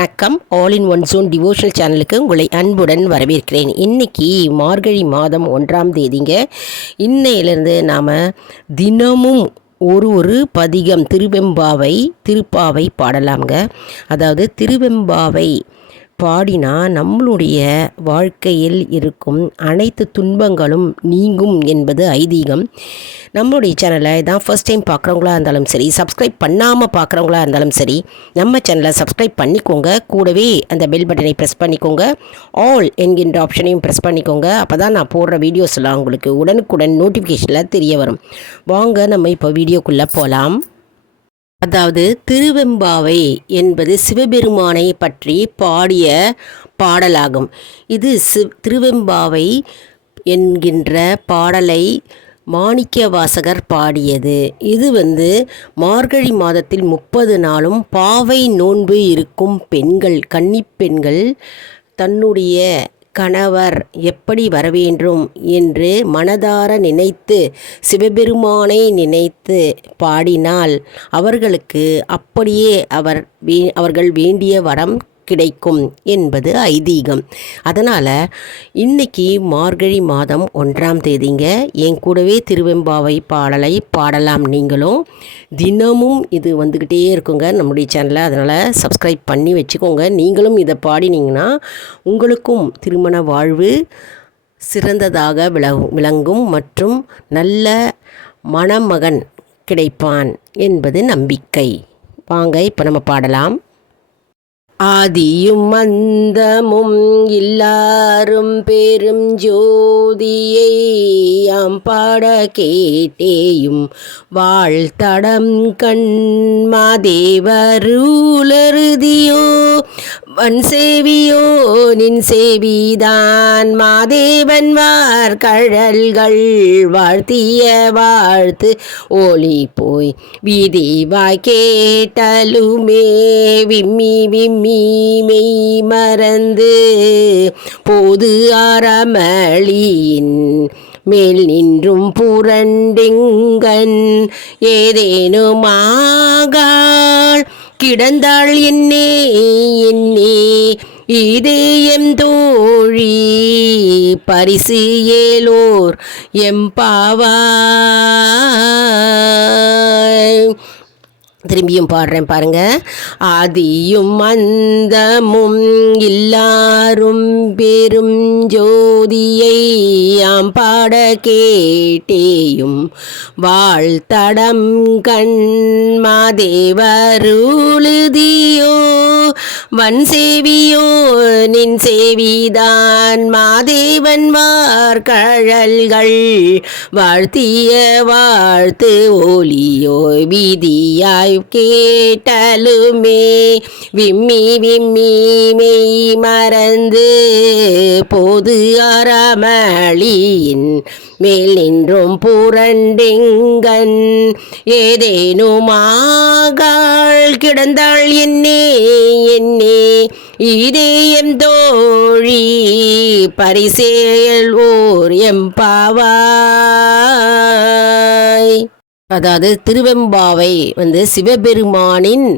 வணக்கம். All in one zone devotional சேனலுக்கு உங்களை அன்புடன் வரவேற்கிறேன். இன்றைக்கி மார்கழி மாதம் 1ஆம் தேதிங்க. இன்னையிலேருந்து நாம் தினமும் ஒரு பதிகம் திருப்பாவை பாடலாம்ங்க. அதாவது திருவெம்பாவை பாடினா நம்மளுடைய வாழ்க்கையில் இருக்கும் அனைத்து துன்பங்களும் நீங்கும் என்பது ஐதீகம். நம்மளுடைய சேனலை இதான் ஃபர்ஸ்ட் டைம் பார்க்குறவங்களா இருந்தாலும் சரி, சப்ஸ்கிரைப் பண்ணாமல் பார்க்குறவங்களா இருந்தாலும் சரி, நம்ம சேனலை சப்ஸ்கிரைப் பண்ணிக்கோங்க. கூடவே அந்த பெல் பட்டனை ப்ரெஸ் பண்ணிக்கோங்க. ஆல் என்கின்ற ஆப்ஷனையும் ப்ரெஸ் பண்ணிக்கோங்க. அப்போ தான் நான் போடுற வீடியோஸ்லாம் உங்களுக்கு உடனுக்குடன் நோட்டிஃபிகேஷனில் தெரிய வரும். வாங்க நம்ம இப்போ வீடியோக்குள்ளே போகலாம். அதாவது திருவெம்பாவை என்பது சிவபெருமானை பற்றி பாடிய பாடலாகும். இது திருவெம்பாவை என்கின்ற பாடலை மாணிக்கவாசகர் பாடியது. இது மார்கழி மாதத்தில் 30 நாளும் பாவை நோன்பு இருக்கும் பெண்கள், கன்னிப்பெண்கள் தன்னுடைய கணவர் எப்படி வரவேண்டும் என்று மனதார நினைத்து சிவபெருமானை நினைத்து பாடினால் அவர்களுக்கு அப்படியே அவர்கள் வேண்டிய வரம் கிடைக்கும் என்பது ஐதீகம். அதனால் இன்றைக்கி மார்கழி மாதம் 1ஆம் தேதிங்க. என் கூடவே திருவெம்பாவை பாடலை பாடலாம். நீங்களும் தினமும் இது வந்துக்கிட்டே இருக்குங்க நம்முடைய சேனலில். அதனால் சப்ஸ்கிரைப் பண்ணி வச்சுக்கோங்க. நீங்களும் இதை பாடினீங்கன்னா உங்களுக்கும் திருமண வாழ்வு சிறந்ததாக விளங்கும் மற்றும் நல்ல மணமகன் கிடைப்பான் என்பது நம்பிக்கை. வாங்க இப்போ நம்ம பாடலாம். ஆதியும் அந்தமும் இல்லாரும் பெரும் ஜோதியை யாம் பாட கேட்டேயும் வாழ்த்தடம் கண் மாதேவருளருதியோ வன் சேவியோ நின் சேவிதான் மாதேவன் கழல்கள் வாழ்த்திய வாழ்த்து ஒளி போய் வீதிவாய் கேட்டலுமே விம்மி விம்மி மெய் மறந்து போது அறமளியின் மேல் நின்றும் புரண்டெங்கன் ஏதேனும் ஆகாள் கிடந்தாள் என்னே இதேயம் தோழி பரிசு ஏலோர் எம்பாவாய். திரும்பியும் பாடுறேன் பாருங்க. ஆதியும் அந்தமும் இல்லாரும் பெரும் ஜோதியை யாம் பாட கேட்டேயும் வாழ்த்தடம் கண் மாதேவருளுதியோ வன் சேவியோ நின் சேவிதான் மாதேவன் கழல்கள் வாழ்த்திய வாழ்த்து ஒலியோ வீதியாய் கேட்டலுமே விம்மி விம்மி மெய் மறந்து போது அறமளியின் மேல் நின்றும் புரண்டெங்கன் ஏதேனும் ஆகாள் கிடந்தாள் என்னே இதேயம் தோழி பரிசேல் ஓர் எம்பாவாய். அதாவது திருவெம்பாவை சிவபெருமானின்,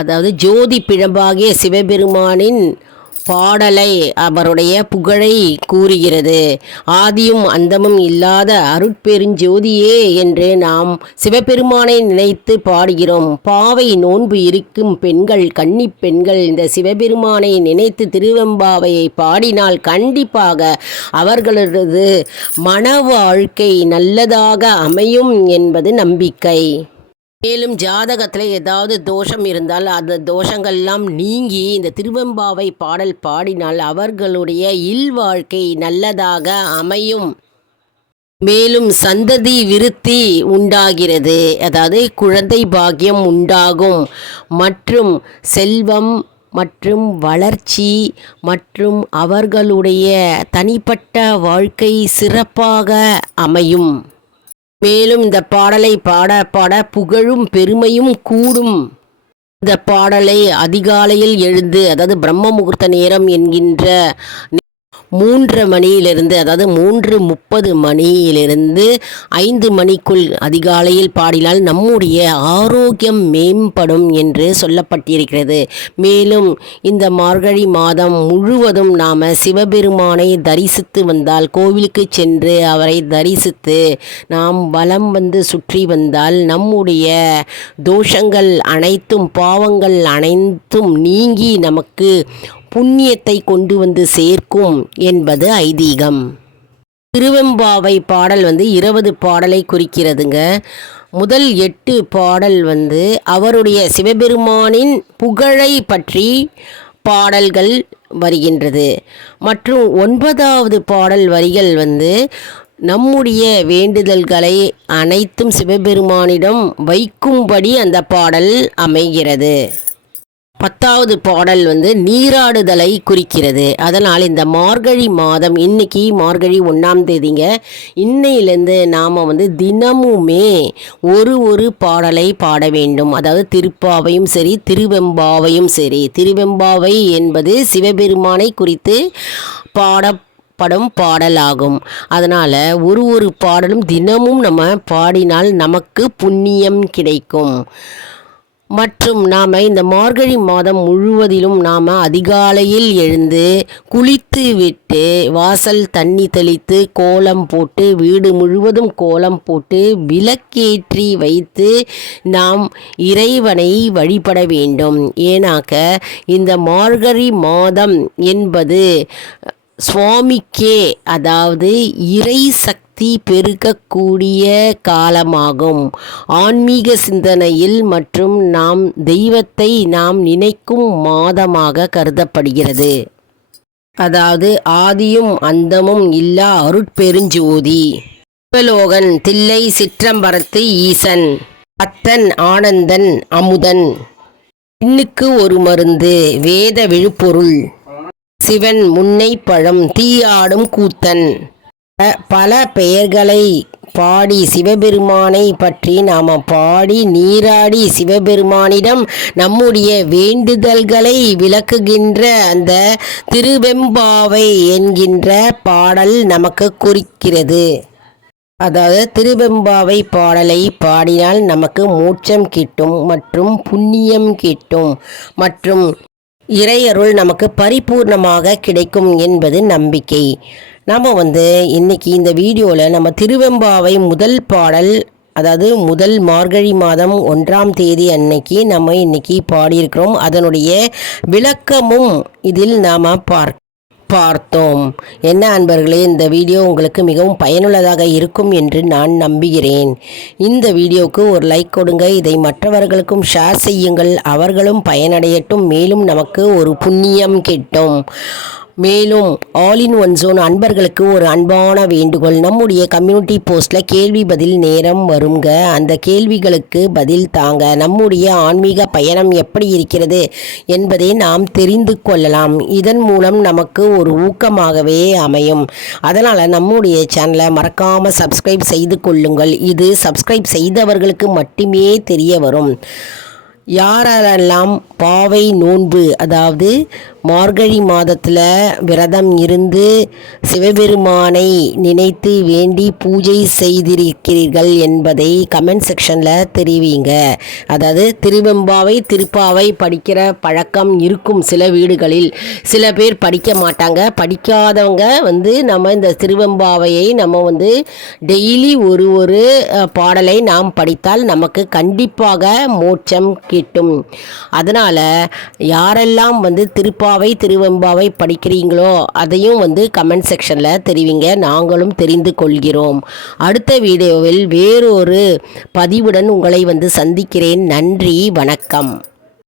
அதாவது ஜோதி பிழம்பாகிய சிவபெருமானின் பாடலை, அவருடைய புகழை கூறுகிறது. ஆதியும் அந்தமும் இல்லாத அருட்பெருஞ்சோதியே என்று நாம் சிவபெருமானை நினைத்து பாடுகிறோம். பாவை நோன்பு இருக்கும் பெண்கள், கன்னிப் பெண்கள் இந்த சிவபெருமானை நினைத்து திருவெம்பாவையை பாடினால் கண்டிப்பாக அவர்களது மன வாழ்க்கை நல்லதாக அமையும் என்பது நம்பிக்கை. மேலும் ஜாதகத்தில் ஏதாவது தோஷம் இருந்தால் அந்த தோஷங்கள்லாம் நீங்கி இந்த திருவெம்பாவை பாடல் பாடினால் அவர்களுடைய இல்வாழ்க்கை நல்லதாக அமையும். மேலும் சந்ததி விருத்தி உண்டாகிறது, அதாவது குழந்தை பாக்கியம் உண்டாகும் மற்றும் செல்வம் மற்றும் வளர்ச்சி மற்றும் அவர்களுடைய தனிப்பட்ட வாழ்க்கை சிறப்பாக அமையும். மேலும் இந்த பாடலை பாட பாட புகழும் பெருமையும் கூடும். இந்த பாடலை அதிகாலையில் எழுந்து, அதாவது பிரம்ம முகூர்த்த நேரம் என்கின்ற 3:30 மணியிலிருந்து, அதாவது 3:30 மணியிலிருந்து 5 மணிக்குள் அதிகாலையில் பாடினால் நம்முடைய ஆரோக்கியம் மேம்படும் என்று சொல்லப்பட்டிருக்கிறது. மேலும் இந்த மார்கழி மாதம் முழுவதும் நாம் சிவபெருமானை தரிசித்து வந்தால், கோவிலுக்கு சென்று அவரை தரிசித்து நாம் வலம் வந்து சுற்றி வந்தால் நம்முடைய தோஷங்கள் அனைத்தும், பாவங்கள் அனைத்தும் நீங்கி நமக்கு புண்ணியத்தை கொண்டு வந்து சேர்க்கும் என்பது ஐதீகம். திருவெம்பாவை பாடல் 20 பாடலை குறிக்கிறதுங்க. முதல் 8 பாடல் அவருடைய சிவபெருமானின் புகழை பற்றி பாடல்கள் வருகின்றது. மற்றும் 9வது பாடல் வரிகள் நம்முடைய வேண்டுதல்களை அனைத்தும் சிவபெருமானிடம் வைக்கும்படி அந்த பாடல் அமைகிறது. 10வது பாடல் நீராடுதலை குறிக்கிறது. அதனால் இந்த மார்கழி மாதம், இன்னைக்கு மார்கழி 1ஆம் தேதிங்க, இன்னையிலேருந்து நாம் தினமுமே ஒரு பாடலை பாட வேண்டும். அதாவது திருப்பாவையும் சரி, திருவெம்பாவையும் சரி. திருவெம்பாவை என்பது சிவபெருமானை குறித்து பாடப்படும் பாடலாகும். அதனால் ஒரு பாடலும் தினமும் நம்ம பாடினால் நமக்கு புண்ணியம் கிடைக்கும். மற்றும் நாம் இந்த மார்கழி மாதம் முழுவதிலும் நாம் அதிகாலையில் எழுந்து குளித்து விட்டு வாசல் தண்ணி தெளித்து கோலம் போட்டு வீடு முழுவதும் கோலம் போட்டு விளக்கேற்றி வைத்து நாம் இறைவனை வழிபட வேண்டும். ஏனாக்க இந்த மார்கழி மாதம் என்பது சுவாமிக்கே, அதாவது இறை சக்தி பெருகக்கூடிய காலமாகும். ஆன்மீக சிந்தனையில் மற்றும் நாம் தெய்வத்தை நாம் நினைக்கும் மாதமாக கருதப்படுகிறது. அதாவது ஆதியும் அந்தமும் இல்லா அருட்பெருஞ்சோதி சிவலோகன் தில்லை சிற்றம்பரத்து ஈசன் அத்தன் ஆனந்தன் அமுதன் இன்னுக்கு ஒரு மருந்து வேத விழுப்பொருள் சிவன் முன்னை பழம் தீயாடும் கூத்தன். பல பெயர்களை பாடி சிவபெருமானை பற்றி நாம் பாடி நீராடி சிவபெருமானிடம் நம்முடைய வேண்டுதல்களை விளக்குகின்ற அந்த திருவெம்பாவை என்கின்ற பாடல் நமக்கு குறிக்கிறது. அதாவது திருவெம்பாவை பாடலை பாடினால் நமக்கு மோட்சம் கிட்டும் மற்றும் புண்ணியம் கிட்டும் மற்றும் இறையருள் நமக்கு பரிபூர்ணமாக கிடைக்கும் என்பது நம்பிக்கை. நாம் இன்னைக்கு இந்த வீடியோவில் நம்ம திருவெம்பாவை முதல் பாடல், அதாவது முதல் மார்கழி மாதம் 1ஆம் தேதி அன்னைக்கு நம்ம இன்னைக்கு பாடியிருக்கிறோம். அதனுடைய விளக்கமும் இதில் நாம் பார்த்தோம். என்ன அன்பர்களே, இந்த வீடியோ உங்களுக்கு மிகவும் பயனுள்ளதாக இருக்கும் என்று நான் நம்புகிறேன். இந்த வீடியோவுக்கு ஒரு லைக் கொடுங்க. இதை மற்றவர்களுக்கும் ஷேர் செய்யுங்கள். அவர்களும் பயனடையட்டும். மேலும் நமக்கு ஒரு புண்ணியம் கிட்டும். மேலும் ஆல் இன் ஒன் ஜோன் அன்பர்களுக்கு ஒரு அன்பான வேண்டுகோள். நம்முடைய கம்யூனிட்டி போஸ்ட்டில் கேள்வி பதில் நேரம் வருங்க. அந்த கேள்விகளுக்கு பதில் தாங்க. நம்முடைய ஆன்மீக பயணம் எப்படி இருக்கிறது என்பதை நாம் தெரிந்து கொள்ளலாம். இதன் மூலம் நமக்கு ஒரு ஊக்கமாகவே அமையும். அதனால் நம்முடைய சேனலை மறக்காமல் சப்ஸ்கிரைப் செய்து கொள்ளுங்கள். இது சப்ஸ்கிரைப் செய்தவர்களுக்கு மட்டுமே தெரிய வரும். யாரெல்லாம் பாவை நோன்பு, அதாவது மார்கழி மாதத்தில் விரதம் இருந்து சிவபெருமானை நினைத்து வேண்டி பூஜை செய்திருக்கிறீர்கள் என்பதை கமெண்ட் செக்ஷனில் தெரிவிங்க. அதாவது திருவெம்பாவை திருப்பாவை படிக்கிற பழக்கம் இருக்கும் சில வீடுகளில். சில பேர் படிக்க மாட்டாங்க. படிக்காதவங்க நம்ம இந்த திருவெம்பாவையை நம்ம டெய்லி ஒரு பாடலை நாம் படித்தால் நமக்கு கண்டிப்பாக மோட்சம் கிட்டும். அதனால் யாரெல்லாம் திருவெம்பாவை படிக்கிறீங்களோ அதையும் கமெண்ட் செக்ஷனில் தெரிவிங்க. நாங்களும் தெரிந்து கொள்கிறோம். அடுத்த வீடியோவில் வேறொரு பதிவுடன் உங்களை சந்திக்கிறேன். நன்றி, வணக்கம்.